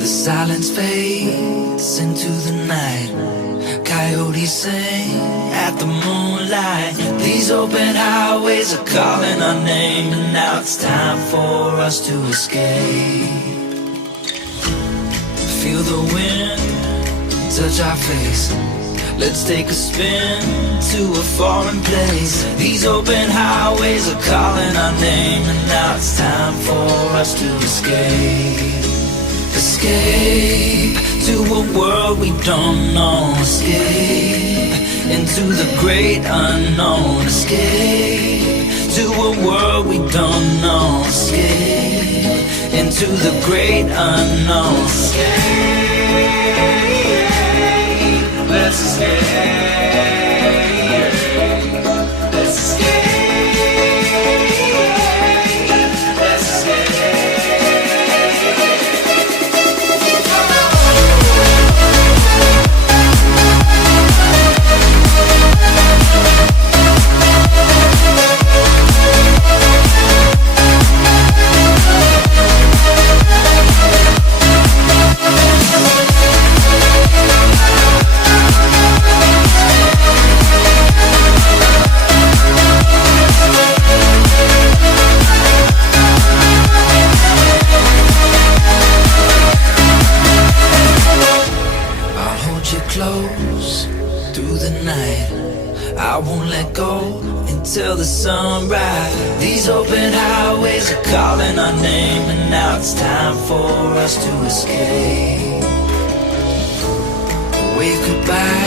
The silence fades into the night. Coyotes sing at the moonlight. These open highways are calling our name, and now it's time for us to escape. Feel the wind touch our face. Let's take a spin to a foreign place. These open highways are calling our name, and now it's time for us to escape. Escape to a world we don't know. Escape into the great unknown. Escape to a world we don't know. Escape into the great unknown. Escape, let's escape. Let's escape. Let's escape. Close through the night. I won't let go until the sunrise. These open highways are calling our name, and now it's time for us to escape. Wave goodbye